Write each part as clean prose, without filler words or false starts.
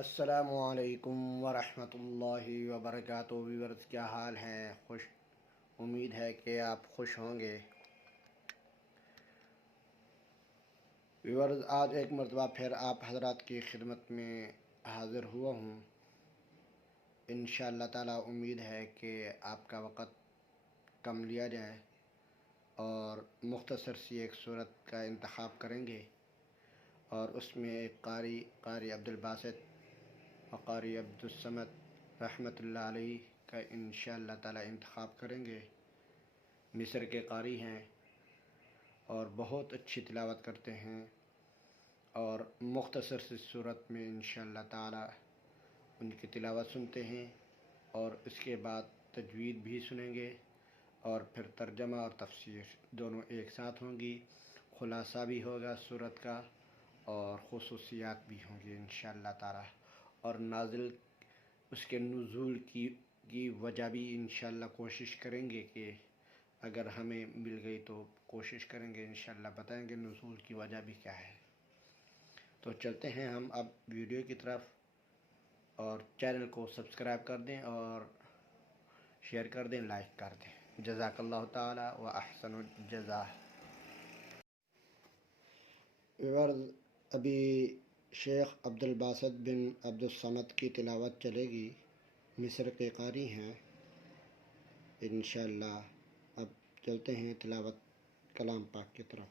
السلام علیکم ورحمۃ اللہ وبرکاتہ ویورز، کیا حال ہے؟ امید ہے کہ آپ خوش ہوں گے۔ ویورز، آج ایک مرتبہ پھر آپ حضرات کی خدمت میں حاضر ہوا ہوں۔ انشاءاللہ تعالی امید ہے کہ آپ کا وقت کم لیا جائے اور مختصر سی ایک صورت کا انتخاب کریں گے، اور اس میں ایک قاری عبدالباسط وقاری عبدالصمد رحمۃ اللہ علیہ کا انشاءاللہ تعالی انتخاب کریں گے۔ مصر کے قاری ہیں اور بہت اچھی تلاوت کرتے ہیں، اور مختصر سی صورت میں انشاءاللہ تعالی ان کی تلاوت سنتے ہیں، اور اس کے بعد تجوید بھی سنیں گے، اور پھر ترجمہ اور تفسیر دونوں ایک ساتھ ہوں گی۔ خلاصہ بھی ہوگا صورت کا، اور خصوصیات بھی ہوں گی انشاءاللہ تعالی، اور نازل اس کے نزول کی وجہ بھی انشاءاللہ کوشش کریں گے کہ اگر ہمیں مل گئی تو کوشش کریں گے انشاءاللہ بتائیں گے نزول کی وجہ بھی کیا ہے۔ تو چلتے ہیں ہم اب ویڈیو کی طرف، اور چینل کو سبسکرائب کر دیں اور شیئر کر دیں، لائک کر دیں۔ جزاک اللہ تعالی و احسن الجزا۔ ابھی شیخ عبدالباسط بن عبدالصمد کی تلاوت چلے گی، مصر کے قاری ہیں انشاءاللہ۔ اب چلتے ہیں تلاوت کلام پاک کی طرف۔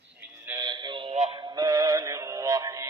بسم اللہ الرحمن الرحیم۔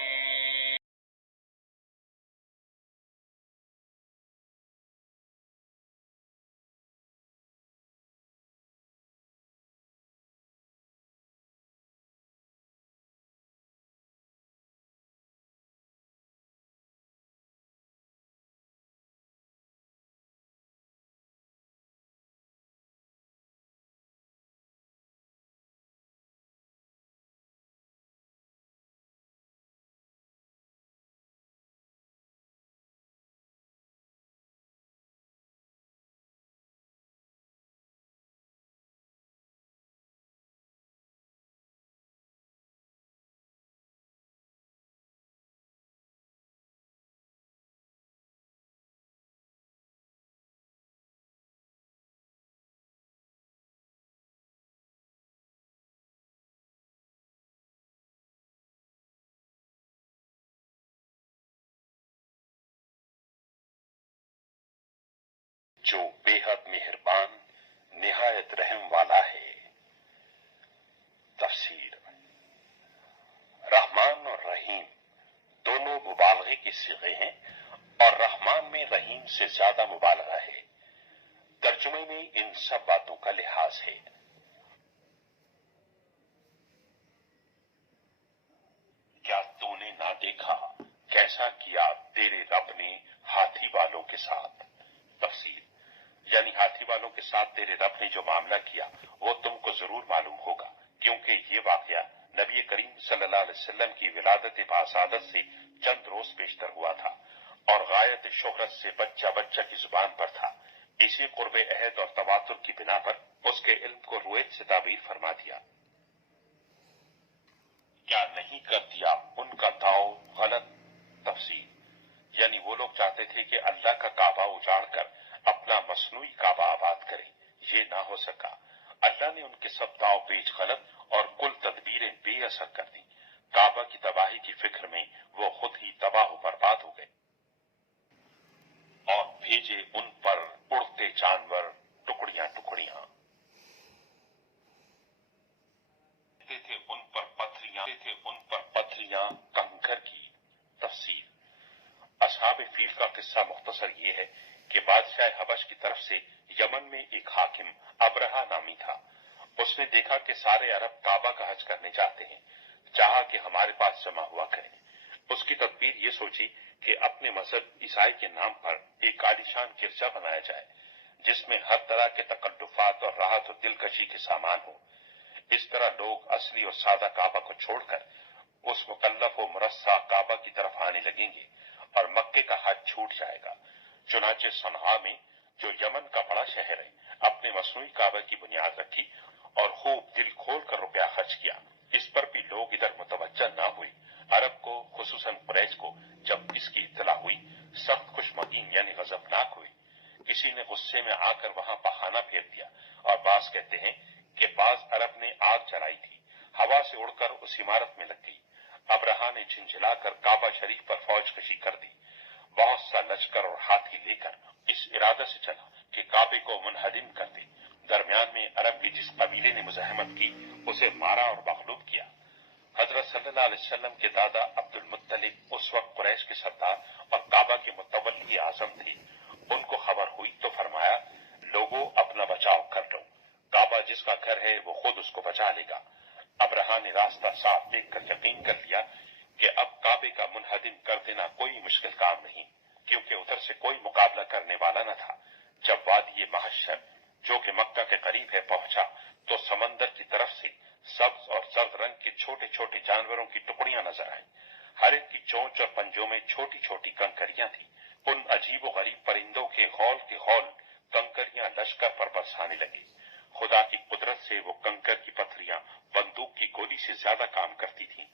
جو بے حد مہربان نہایت رحم والا ہے۔ تفسیر۔ رحمان اور رحیم دونوں مبالغے کے صیغے ہیں، اور رحمان میں رحیم سے زیادہ مبالغہ ہے۔ ترجمے میں ان سب باتوں کا لحاظ ہے۔ کیا تو نے نہ دیکھا کیسا کیا تیرے رب نے ہاتھی والوں کے ساتھ؟ تفسیر۔ یعنی ہاتھی والوں کے ساتھ تیرے رب نے جو معاملہ کیا وہ تم کو ضرور معلوم ہوگا، کیونکہ یہ واقعہ نبی کریم صلی اللہ علیہ وسلم کی ولادت باسعادت سے چند روز پیشتر ہوا تھا، اور غایت شہرت سے بچہ بچہ کی زبان پر تھا۔ اسی قرب عہد اور تواتر کی بنا پر اس کے علم کو روایت سے تعبیر فرما دیا۔ کیا نہیں کر دیا ان کا داؤ غلط؟ تفسیر۔ یعنی وہ لوگ چاہتے تھے کہ اللہ کا کعبہ اجاڑ کر اپنا مصنوعی کعبہ آباد کرے، یہ نہ ہو سکا۔ اللہ نے ان کے سب داؤ پیچ غلط اور کل تدبیریں بے اثر کر دیں۔ کعبہ کی تباہی کی فکر میں وہ خود ہی تباہ و برباد ہو گئے، اور بھیجے ان پر اڑتے جانور ٹکڑیاں ٹکڑیاں، تھے ان پر پتھریاں کنکر کی۔ تفسیر۔ اصحاب فیل کا قصہ مختصر یہ ہے کہ بادشاہ حبش کی طرف سے یمن میں ایک حاکم ابرہہ نامی تھا۔ اس نے دیکھا کہ سارے عرب کعبہ کا حج کرنے جاتے ہیں، چاہا کہ ہمارے پاس جمع ہوا کریں۔ اس کی تدبیر یہ سوچی کہ اپنے مذہب عیسائی کے نام پر ایک عالیشان گرجا بنایا جائے، جس میں ہر طرح کے تکلفات اور راحت و دلکشی کے سامان ہوں۔ اس طرح لوگ اصلی اور سادہ کعبہ کو چھوڑ کر اس مکلف و مرصع کعبہ کی طرف آنے لگیں گے، اور مکے کا حج چھوٹ جائے گا۔ چنانچہ صنعاء میں، جو یمن کا بڑا شہر ہے، اپنے مصنوعی کعبہ کی بنیاد رکھی اور خوب دل کھول کر روپیہ خرچ کیا۔ इस पर भी लोग इधर मुतवज्जा ना हुए। अरब को, खुसूसन कुरैश को, जब इसकी इत्तला हुई, सख्त खुशमगीन यानी गजबनाक हुए। किसी ने गुस्से में आकर वहां बहाना फेर दिया, और बाज कहते हैं कि बाज अरब ने आग जलाई थी, हवा से उड़कर उस इमारत में लग गई। अब्रहा ने झिंझिलाकर काबा शरीफ पर फौज कशी कर दी। बहुत सा लश्कर और हाथी लेकर इस इरादा से चला कि काबे को मुनहदिम कर दे। दरमियान में अरब के जिस कबीले ने मुजाहमत की, उसे मारा और मगलूब किया। हजरत सल्लल्लाहु अलैहि वसल्लम के दादा अब्दुल मुत्तलिब उस वक्त कुरैश के सरदार और काबा के मुतवल्ली आजम थे। उनको खबर हुई तो फरमाया, लोगों अपना बचाव कर लो, काबा जिसका घर है वो खुद उसको बचा लेगा। अब्रहा ने रास्ता साफ देखकर यकीन कर लिया कि अब काबे का मुनहदिम कर देना कोई मुश्किल काम नहीं, क्योंकि उधर से कोई मुकाबला करने वाला न था। जब वादी महशर, जो कि मक्का के करीब है, पहुंचा तो समंदर की तरफ से सब्ज और जर्द रंग के छोटे छोटे जानवरों की टुकड़ियां नजर आई। हर एक की चोंच और पंजों में छोटी छोटी कंकरियां थी। उन अजीब व गरीब परिंदों के गौल कंकरियां लश्कर पर बरसाने लगे। खुदा की कुदरत से वो कंकर की पत्थरियां बंदूक की गोली से ज्यादा काम करती थीं।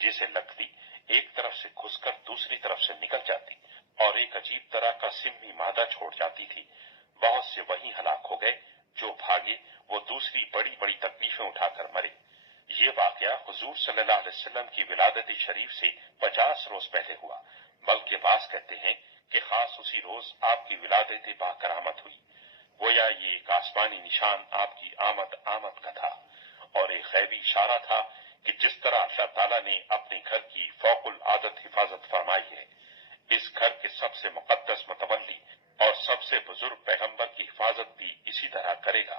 जिसे लकड़ी एक तरफ से घुसकर दूसरी तरफ से निकल जाती और एक अजीब तरह का सिम्मी मादा छोड़ जाती थी। बहुत से वहीं हलाक हो गए, जो भागे वो दूसरी बड़ी बड़ी तकलीफें उठाकर मरे। ये वाकया हुजूर सल्लल्लाहु अलैहि वसल्लम की विलादत शरीफ से 50 रोज पहले हुआ। बल्कि बास कहते हैं कि खास उसी रोज आपकी विलादत बाकरामत हुई। गोया ये एक आसमानी निशान आपकी आमद का था और एक गैबी इशारा था कि जिस तरह अल्लाह ताला ने अपने घर की फौकुल आदत हिफाजत फरमाई है, इस घर के सबसे मुकद्दस मुतवल्ली और सबसे बुजुर्ग पैगंबर की हिफाजत भी इसी तरह करेगा,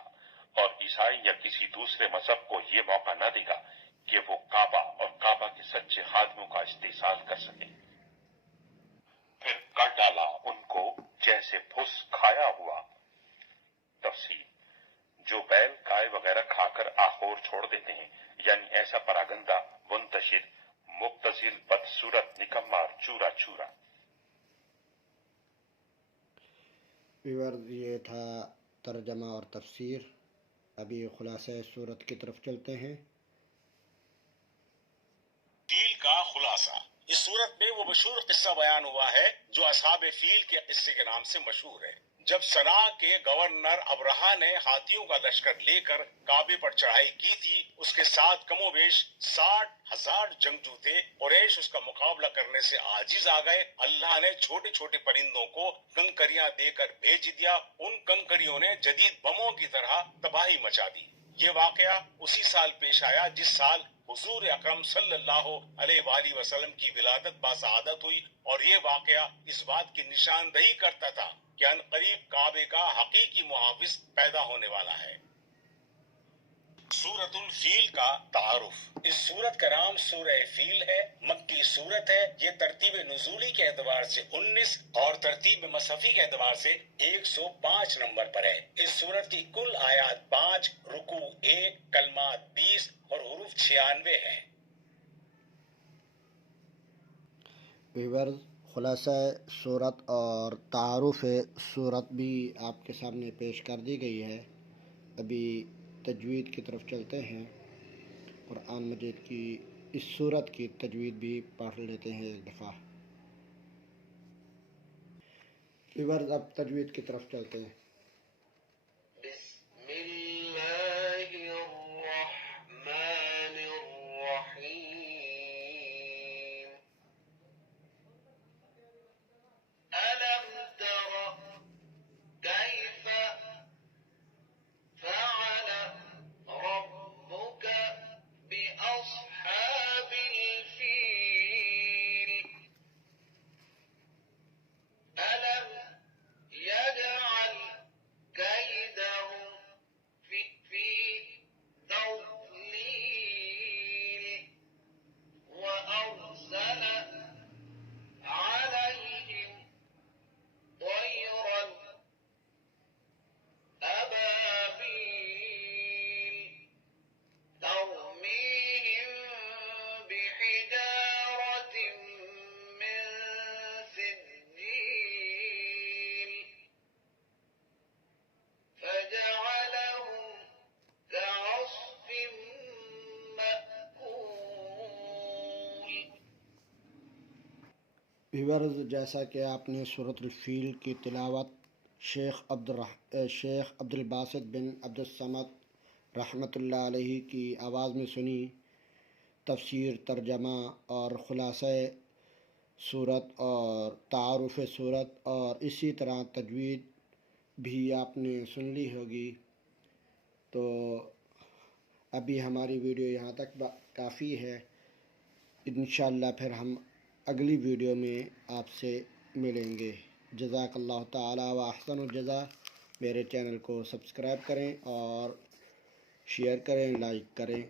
और ईसाई या किसी दूसरे मजहब को ये मौका न देगा कि वो काबा और काबा के सच्चे खादिमों का इस्तेसाल कर सके। फिर कर डाला उनको जैसे फुस खाया हुआ। तफसील, जो बैल गाय वगैरह खाकर आखोर छोड़ देते हैं, यानी ऐसा परागंदा, मुंतशिर, मुक्तजिल, बदसूरत, निकम्मा और चूरा चूरा। ये था तर्जमा और तफसीर। अभी खुलासा सूरत की तरफ चलते हैं। फील का खुलासा। इस सूरत में वो मशहूर किस्सा बयान हुआ है जो असहाब फील के किस्से के नाम से मशहूर है। जब सना के गवर्नर अब्रहा ने हाथियों का लश्कर लेकर काबे पर चढ़ाई की थी, उसके साथ कमोबेश 60,000 जंगजू थे। कुरैश उसका मुकाबला करने से आजिज आ गए। अल्लाह ने छोटे छोटे परिंदों को कंकरियां देकर भेज दिया। उन कंकरियों ने जदीद बमों की तरह तबाही मचा दी। ये वाकया उसी साल पेश आया जिस साल हुजूर अकरम सल्लल्लाहु अलैहि वसल्लम की विलादत बासआदत हुई, और ये वाकया इस बात की निशानदही करता था कि अनकरीब काबे का हकीकी मुहाफिज पैदा होने वाला है। सूरतुल फील का तारुफ। इस सूरत का नाम सूरह फील है। मक्की सूरत है। ये तरतीब नुज़ूली के एतबार से 19 और तरतीब मसहफ़ी के एतबार से 105 नंबर पर है। इस सूरत की कुल आयात 5, रुकू 1, कलमात 20 और हुरूफ 96 है। व्यूअर्स, खुलासा सूरत और तारुफ सूरत भी आपके सामने पेश कर दी गई है। अभी तजवीद की तरफ चलते हैं। कुरान मजीद की इस सूरत की तजवीद भी पढ़ लेते हैं एक दफ़ा। व्यूअर्स, अब तजवीद की तरफ चलते हैं। व्यूअर्स, जैसा कि आपने सूरत الفیل की तिलावत शेख अब्दुल बासित बिन अब्दुल समद रहमतुल्लाह अलैहि की आवाज़ में सुनी, तफसीर, तर्जमा और ख़ुलासा सूरत और तारुफ़ सूरत और इसी तरह तजवीद भी आपने सुन ली होगी। तो अभी हमारी वीडियो यहाँ तक काफ़ी है। इंशाअल्लाह फिर हम अगली वीडियो में आपसे मिलेंगे। जज़ाकल्लाहु ताला व अहसनुल जज़ा। मेरे चैनल को सब्सक्राइब करें और शेयर करें, लाइक करें।